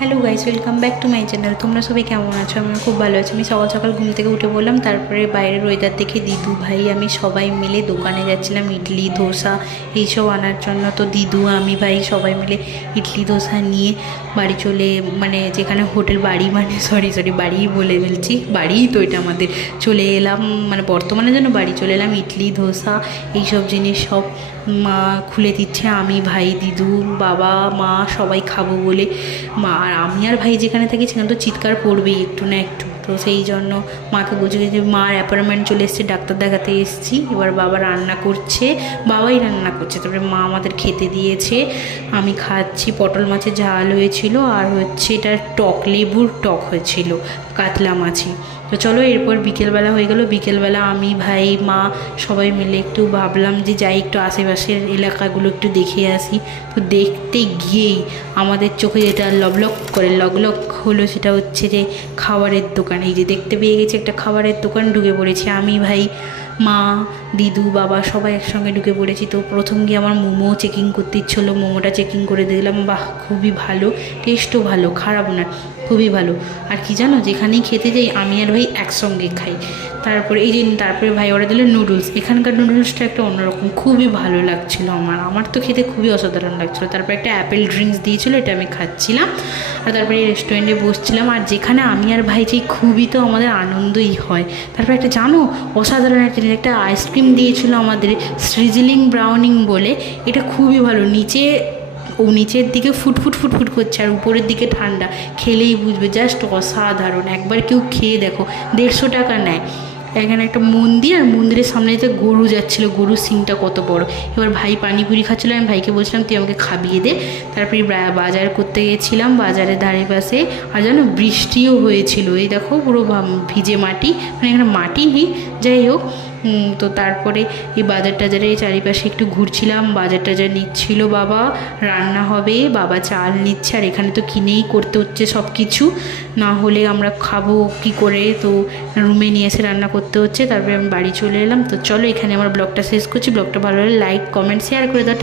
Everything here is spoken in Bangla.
Hello guys, welcome back to my channel. তোমরা সবাই কেমন আছো? আমরা খুব ভালো আছি। আমি সকাল সকাল ঘুম থেকে উঠে বললাম, তারপরে বাইরের ওয়েদার দেখে দিদু ভাই আমি সবাই মিলে দোকানে যাচ্ছিলাম ইডলি ধোসা এইসব আনার জন্য। তো দিদু আমি ভাই সবাই মিলে ইডলি ধোসা নিয়ে বাড়ি চলে, মানে যেখানে হোটেল বাড়ি, মানে সরি বাড়িই বলে ফেলছি, বাড়িই তো এটা আমাদের, চলে এলাম, মানে বর্তমানে যেন বাড়ি চলে এলাম। ইডলি ধোসা এইসব জিনিস সব মা খুলে দিচ্ছে, আমি ভাই দিদু বাবা মা সবাই খাবো বলে। মা আর আমি আর ভাই যেখানে থাকি সেখানে তো চিৎকার পড়বেই একটু না একটু, তো সেই জন্য মাকে বলছে যে মার অ্যাপয়েন্টমেন্ট চলে এসছে, ডাক্তার দেখাতে এসেছি। এবার বাবা রান্না করছে, বাবাই রান্না করছে, তারপরে মা আমাদের খেতে দিয়েছে, আমি খাচ্ছি। পটল মাছের ঝাল হয়েছিল আর হচ্ছে এটা টক, লেবুর টক হয়েছিল, কাতলা মাছি। তো চলো, এরপর বিকেলবেলা হয়ে গেল। বিকেলবেলা আমি ভাই মা সবাই মিলে একটু ভাবলাম যে যাই একটু আশেপাশের এলাকাগুলো একটু দেখে আসি। তো দেখতে গিয়েই আমাদের চোখে যেটা লগলক হলো সেটা হচ্ছে যে খাবারের দোকান। এই যে দেখতে পেয়ে গেছি একটা খাবারের দোকান, ঢুকে পড়েছি আমি ভাই মা দিদু বাবা সবাই একসঙ্গে ঢুকে পড়েছি। তো প্রথম গিয়ে আমার মোমো চেকিং করতে ইচ্ছলো, মোমোটা চেকিং করে দেখলাম, বাহ খুবই ভালো, টেস্টও ভালো, খারাপ না, খুবই ভালো। আর কি জানো, যেখানেই খেতে যাই আমি আর ভাই একসঙ্গে খাই। তারপরে এই যে তারপরে ভাই অর্ডার দিল নুডলস। এখানকার নুডলসটা একটা অন্যরকম, খুবই ভালো লাগছিলো আমার তো খেতে খুবই অসাধারণ লাগছিলো। তারপরে একটা অ্যাপেল ড্রিঙ্কস দিয়েছিলো, এটা আমি খাচ্ছিলাম। আর তারপরে এই রেস্টুরেন্টে বসছিলাম, আর যেখানে আমি আর ভাই যাই খুবই তো আমাদের আনন্দই হয়। তারপরে একটা জানো অসাধারণ একটা আইসক্রিম দিয়েছিলো আমাদের, সিজলিং ব্রাউনিং বলে, এটা খুবই ভালো। নিচের দিকে ফুটফুট করছে আর উপরের দিকে ঠান্ডা, খেলেই বুঝবে, জাস্ট অসাধারণ। একবার কেউ খেয়ে দেখো। 150 টাকা নেয়। এখানে একটা মন্দির, আর মন্দিরের সামনে যে গরু যাচ্ছিলো, গরুর সিংটা কত বড়। এবার ভাই পানিপুরি খাচ্ছিলো, আমি ভাইকে বলছিলাম তুই আমাকে খাবিয়ে দে। তারপরে বাজার করতে গেছিলাম বাজারের ধারে পাশে। আর জানো বৃষ্টিও হয়েছিল, এই দেখো পুরো ভিজে মাটি, মানে এখানে মাটি নেই, যাই হোক। তো তারপরে এই বাজার টাজারে চারিপাশে একটু ঘুরছিলাম, বাজার টাজার নিচ্ছিল বাবা, রান্না হবে, বাবা চাল নিচ্ছে। আর এখানে তো কিনেই করতে হচ্ছে সব কিছু, না হলে আমরা খাবো কি করে, তো রুমে নিয়ে এসে রান্না করতে হচ্ছে। তারপরে আমি বাড়ি চলে এলাম। তো চলো, এখানে আমার ব্লগটা শেষ করছি। ব্লগটা ভালো হলে লাইক কমেন্ট শেয়ার করে দাও।